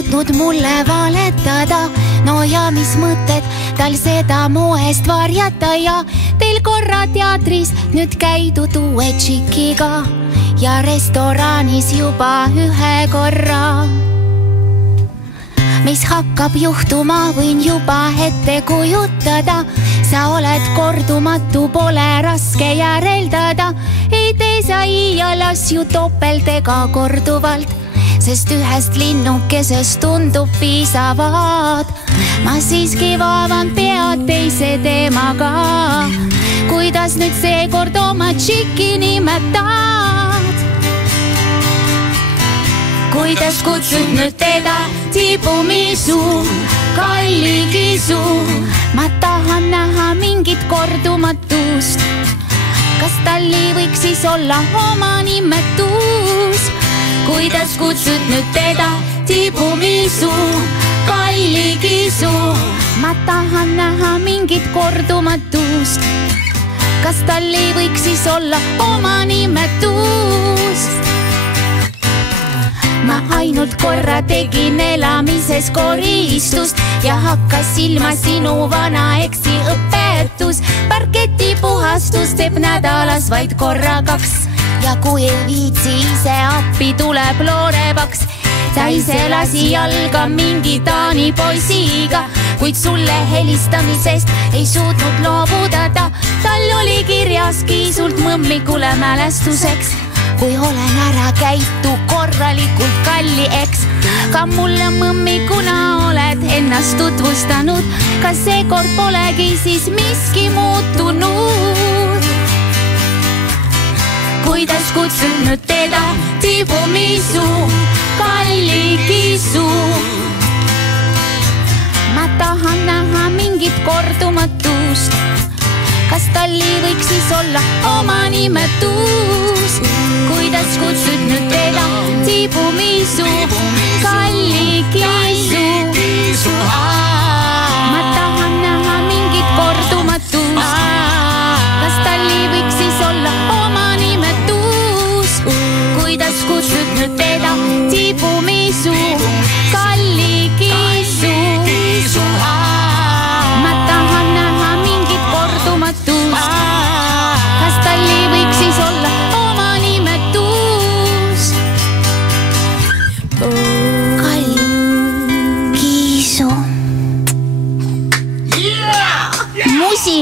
suutnud mulle valetada. No ja mis mõtted tal seda moest varjata ja teil korra teatris nüüd käidud uue tšikiga ja restoraanis juba ühe korra. Mis hakkab juhtuma, võin juba ette kujutada. Sa oled kordumatu, pole raske järeldada. Ei tee sa iial asju topelt ega korduvalt, sest ühest linnukesest tundub piisavad. Ma siiski vaavan pead teise teemaga. Kuidas nüüd seekord oma tšiki nimetad? Kuidas kutsud nüüd teda tibumisu, kalli kisu? Ma tahan näha mingit kordumatust. Kas tal ei võiks siis olla oma nimetus? Kuidas kutsud nüüd teda tibumisu, kalli kisu? Ma tahan näha mingit kordumatust. Kas tal ei võiks siis olla oma nimetus? Ma ainult korra tegin elamises koristust ja hakkas silma sinu vana eksi õpetus. Parketipuhastus teeb nädalas vaid korra 2 ja kui ei viitsi ise appi, tuleb loorepaks. Ta ise lasi jalga mingi Taani poisiga, kuid sulle helistamisest ei suutnud loobuda ta. Tal oli kirjas kiisult mõmmikule mälestuseks. Kui olen ära käitu korralikult kalli eks, ka mulle mõmmikuna oled ennast tutvustanud. Kas seekord polegi siis miski muutunud? Kuidas kutsud nüüd teda tibumisu, kalli kisu? Ma tahan näha mingit kordumatust. Kas tal ei võiks siis olla oma nimetus? Kuidas kutsud nüüd teda tibumisu, kalli kisu? Ma tahan näha mingit kordumatust. Kas tal ei võiks siis olla oma nimetus? Kuidas kutsud nüüd teda tibumisu, kalli kisu? Ma tahan näha mingit kordumatust. Kas tal ei võiks siis olla oma nimetus? Kalli kiisu. Musi!